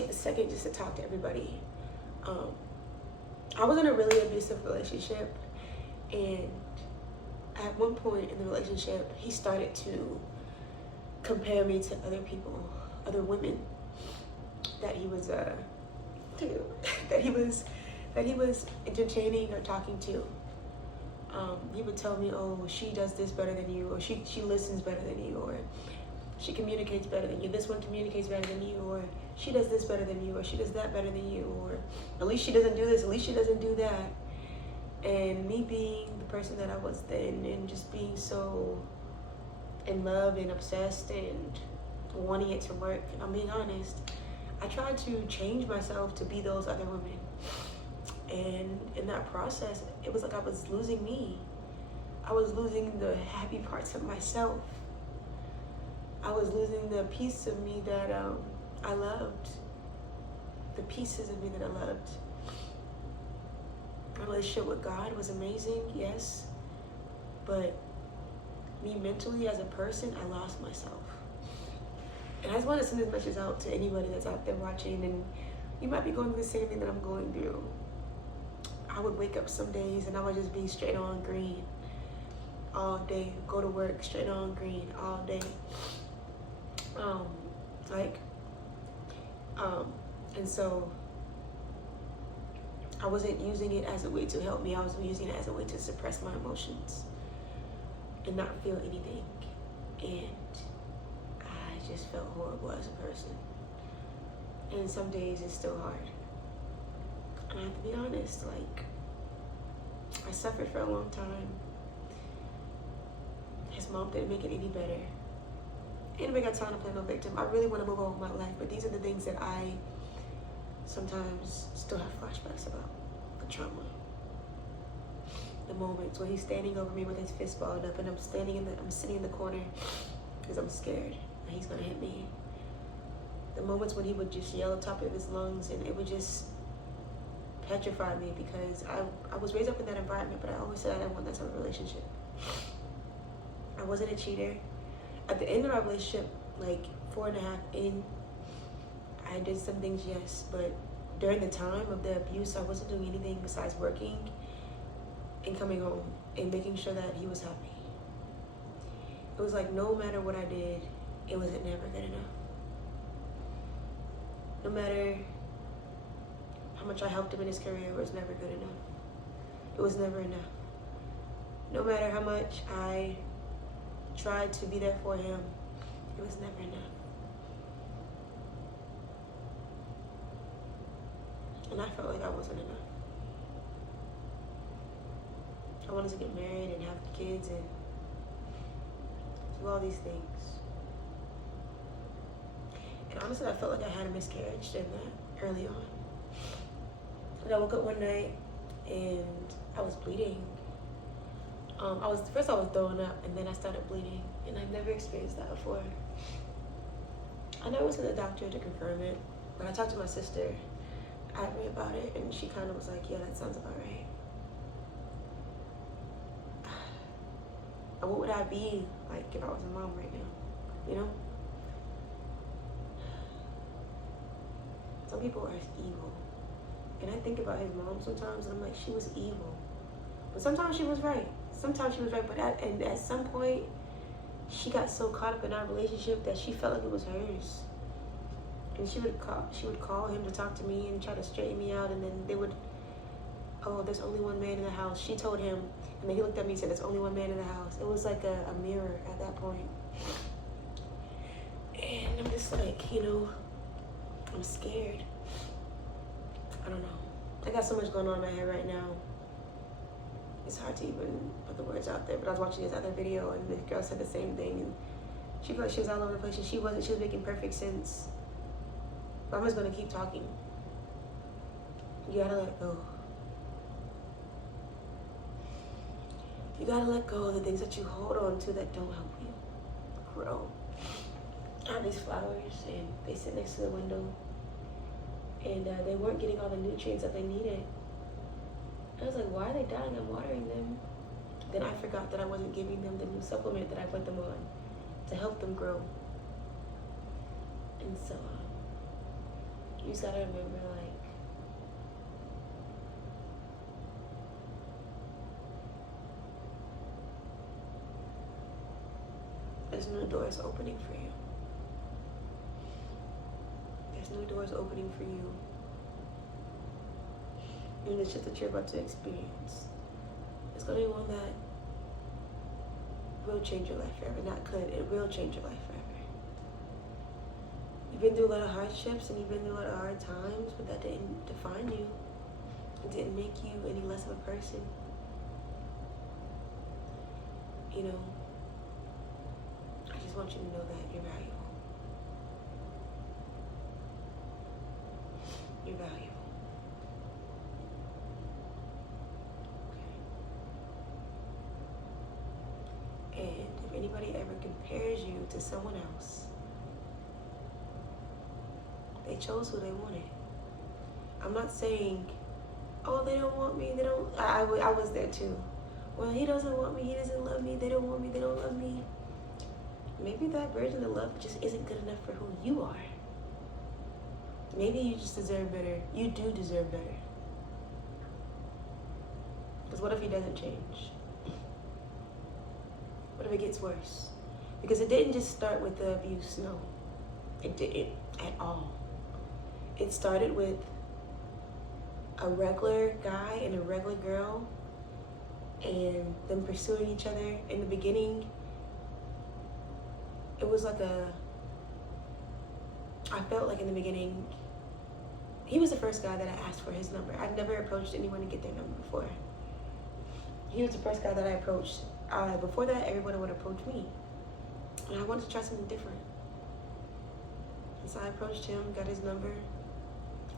take a second just to talk to everybody. I was in a really abusive relationship, and at one point in the relationship, he started to compare me to other people, other women that he was that he was entertaining or talking to. He would tell me, oh, she does this better than you, or she listens better than you, or she communicates better than you. This one communicates better than you, or she does this better than you, or she does that better than you, or at least she doesn't do this, at least she doesn't do that. And me being the person that I was then, and just being so in love and obsessed and wanting it to work, and I'm being honest, I tried to change myself to be those other women. And in that process, it was like I was losing me. I was losing the happy parts of myself. I was losing the piece of me that I loved. The pieces of me that I loved. My relationship with God was amazing, yes. But me mentally as a person, I lost myself. And I just want to send this message out to anybody that's out there watching, and you might be going through the same thing that I'm going through. I would wake up some days and I would just be straight on green all day, go to work straight on green all day. And so I wasn't using it as a way to help me. I was using it as a way to suppress my emotions and not feel anything. And I just felt horrible as a person. And some days it's still hard. And I have to be honest, like, I suffered for a long time. His mom didn't make it any better. Anybody got time to play no victim? I really want to move on with my life, but these are the things that I sometimes still have flashbacks about. The trauma. The moments when he's standing over me with his fist balled up, and I'm sitting in the corner because I'm scared that he's gonna hit me. The moments when he would just yell at the top of his lungs, and it would just petrify me, because I was raised up in that environment, but I always said I didn't want that type of relationship. I wasn't a cheater. At the end of our relationship, like 4.5 in, I did some things, yes, but during the time of the abuse, I wasn't doing anything besides working and coming home and making sure that he was happy. It was like no matter what I did, it was never good enough. No matter how much I helped him in his career, it was never good enough. It was never enough. No matter how much I tried to be there for him, it was never enough. And I felt like I wasn't enough. I wanted to get married and have kids and do all these things. And honestly, I felt like I had a miscarriage during that early on. And I woke up one night and I was bleeding. First I was throwing up, and then I started bleeding, and I've never experienced that before. I never went to the doctor to confirm it, but I talked to my sister, Ivory, about it, and she kind of was like, yeah, that sounds about right. And what would I be like if I was a mom right now, you know? Some people are evil. And I think about his mom sometimes, and I'm like, she was evil. But sometimes she was right. Sometimes she was right, but at some point, she got so caught up in our relationship that she felt like it was hers. And she would call him to talk to me and try to straighten me out, and then they would, oh, there's only one man in the house. She told him, and then he looked at me and said, there's only one man in the house. It was like a mirror at that point. And I'm just like, you know, I'm scared. I don't know. I got so much going on in my head right now. It's hard to even put the words out there, but I was watching this other video, and the girl said the same thing, and she felt like she was all over the place, and she was making perfect sense. But I'm just gonna keep talking. You gotta let go. You gotta let go of the things that you hold on to that don't help you grow. I have these flowers, and they sit next to the window, and they weren't getting all the nutrients that they needed. I was like, why are they dying? I'm watering them. Then I forgot that I wasn't giving them the new supplement that I put them on to help them grow. And so, You just gotta remember, like, there's new doors opening for you. There's new doors opening for you. And the shit that you're about to experience, it's gonna be one that will change your life forever. Not could, it will change your life forever. You've been through a lot of hardships and you've been through a lot of hard times, but that didn't define you. It didn't make you any less of a person. You know, I just want you to know that you're valuable. You're valuable. Okay. And if anybody ever compares you to someone else, they chose who they wanted. I'm not saying, oh, they don't want me, they don't, I was there too. Well, he doesn't want me, he doesn't love me, they don't want me, they don't love me. Maybe that version of love just isn't good enough for who you are. Maybe you just deserve better. You do deserve better. Because what if he doesn't change? What if it gets worse? Because it didn't just start with the abuse, no. It didn't at all. It started with a regular guy and a regular girl and them pursuing each other. In the beginning, it was like I felt like in the beginning, he was the first guy that I asked for his number. I'd never approached anyone to get their number before. He was the first guy that I approached. Before that, everyone would approach me. And I wanted to try something different. And so I approached him, got his number.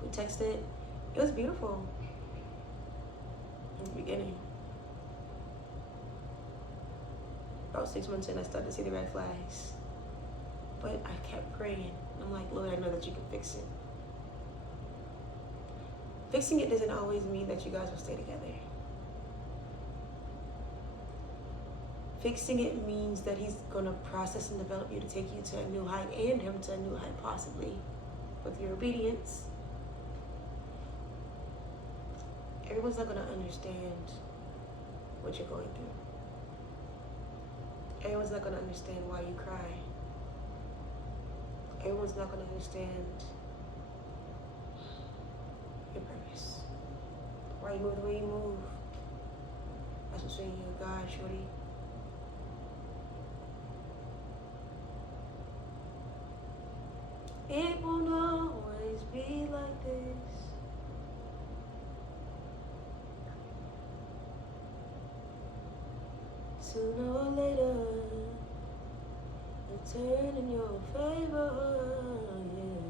We texted. It was beautiful in the beginning. About 6 months in, I started to see the red flags. But I kept praying. I'm like, Lord, I know that you can fix it. Fixing it doesn't always mean that you guys will stay together. Fixing it means that he's gonna process and develop you to take you to a new height, and him to a new height possibly, with your obedience. Everyone's not gonna understand what you're going through. Everyone's not gonna understand why you cry. Everyone's not gonna understand your purpose. Why you move the way you move. That's between you and God, shorty. It won't always be like this. Sooner or later, it'll turn in your favor, yeah.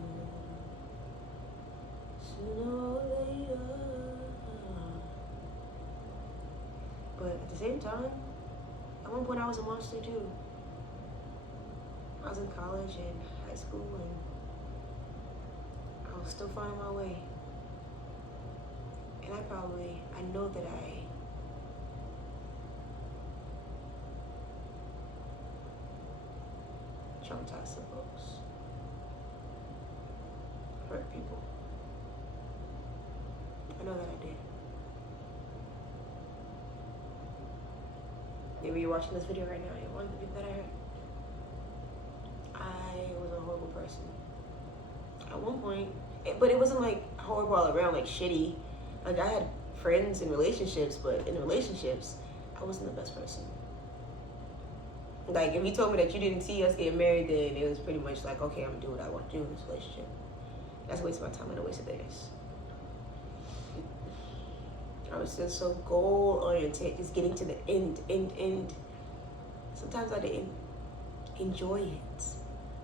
Sooner or later. But at the same time, at one point I was a monster too. I was in college and high school, and I was still finding my way. And I know that I traumatized some folks, hurt people. I know that I did. Maybe you're watching this video right now, you're one of the people that I hurt. I was a horrible person at one point, but it wasn't like horrible all around, like shitty. Like I had friends in relationships, but in relationships, I wasn't the best person. Like if you told me that you didn't see us getting married, then it was pretty much like, okay, I'm gonna do what I want to do in this relationship. That's a waste of my time and a waste of theirs. I was just so goal oriented, just getting to the end. Sometimes I didn't enjoy it,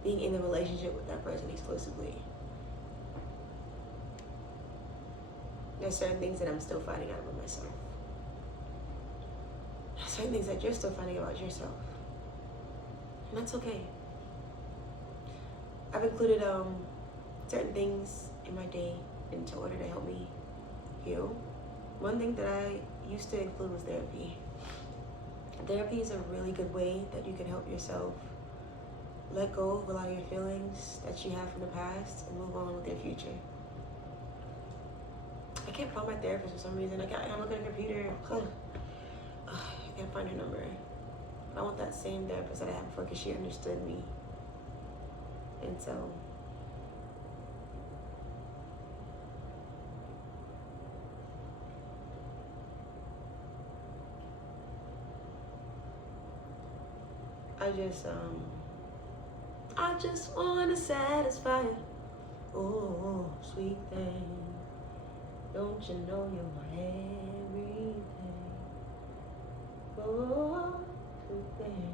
being in a relationship with that person exclusively. There's certain things that I'm still finding out about myself. There's certain things that you're still finding about yourself. And that's okay. I've included certain things in my day into order to help me heal. One thing that I used to include was therapy. Therapy is a really good way that you can help yourself let go of a lot of your feelings that you have from the past and move on with your future. can't find my therapist for some reason. I'm looking at the computer. I can't find her number. But I want that same therapist that I had before because she understood me. And so I just want to satisfy you. Oh, sweet thing. Don't you know you're my everything? Oh, sweet thing.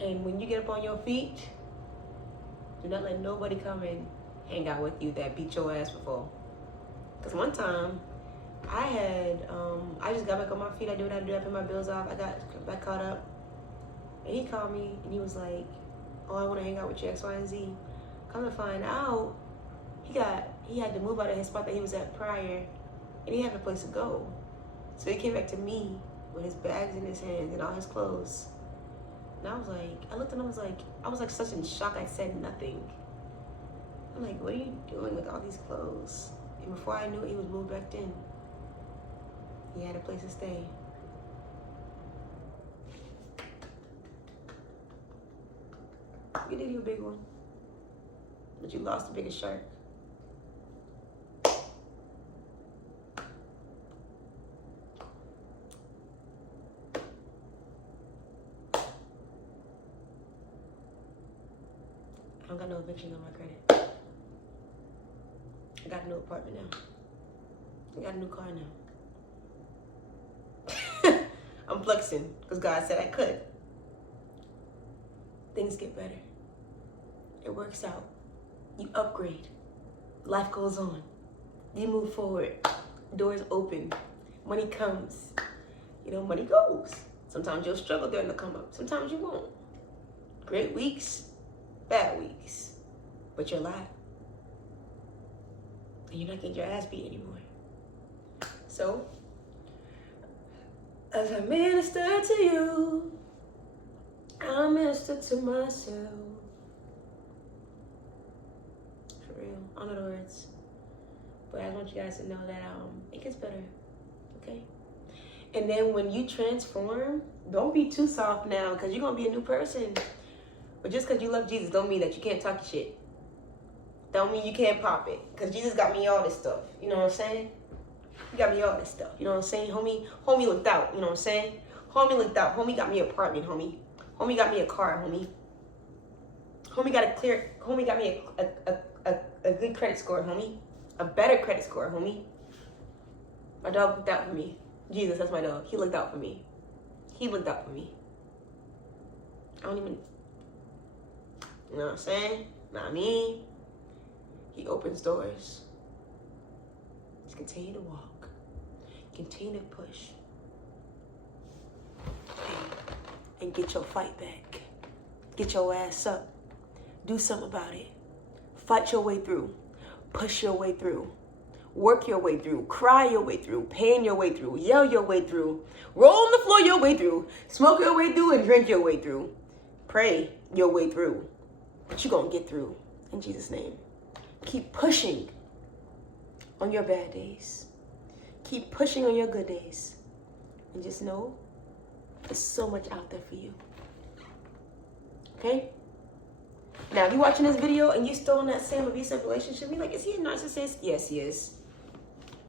And when you get up on your feet, do not let nobody come and hang out with you that beat your ass before. Because one time, I just got back on my feet. I do what I do. I pay my bills off. I got back caught up. And he called me and he was like, oh, I want to hang out with you, X, Y, and Z. Come to find out, he had to move out of his spot that he was at prior, and he had a place to go. So he came back to me with his bags in his hands and all his clothes. And I was like, I looked at him, I was like such in shock, I said nothing. I'm like, what are you doing with all these clothes? And before I knew it, he was moved back in. He had a place to stay. You did you a big one, but you lost the biggest shark. I don't got no evictions on my credit. I got a new apartment now. I got a new car now. I'm flexing because God said I could. Things get better. It works out. You upgrade. Life goes on. You move forward. Doors open. Money comes. You know, money goes. Sometimes you'll struggle during the come up. Sometimes you won't. Great weeks, bad weeks. But you're alive. And you're not getting your ass beat anymore. So, as I minister to you, I minister to myself. For real. I don't know the words. But I want you guys to know that it gets better. Okay? And then when you transform, don't be too soft now because you're going to be a new person. But just because you love Jesus don't mean that you can't talk shit. Don't mean you can't pop it. Because Jesus got me all this stuff. You know what I'm saying? He got me all this stuff. You know what I'm saying? Homie looked out. You know what I'm saying? Homie looked out. Homie got me an apartment, homie. Homie got me a car, homie. Homie got me a good credit score, homie. A better credit score, homie. My dog looked out for me. Jesus, that's my dog. He looked out for me. He looked out for me. I don't even, you know what I'm saying? Not me. He opens doors. Just continue to walk. Continue to push. And get your fight back. Get your ass up. Do something about it. Fight your way through. Push your way through. Work your way through. Cry your way through. Pain your way through. Yell your way through. Roll on the floor your way through. Smoke your way through and drink your way through. Pray your way through. But you're going to get through. In Jesus' name. Keep pushing on your bad days. Keep pushing on your good days. And just know there's so much out there for you. Okay? Now, if you're watching this video and you're still in that same abusive relationship, you're like, is he a narcissist? Yes, he is.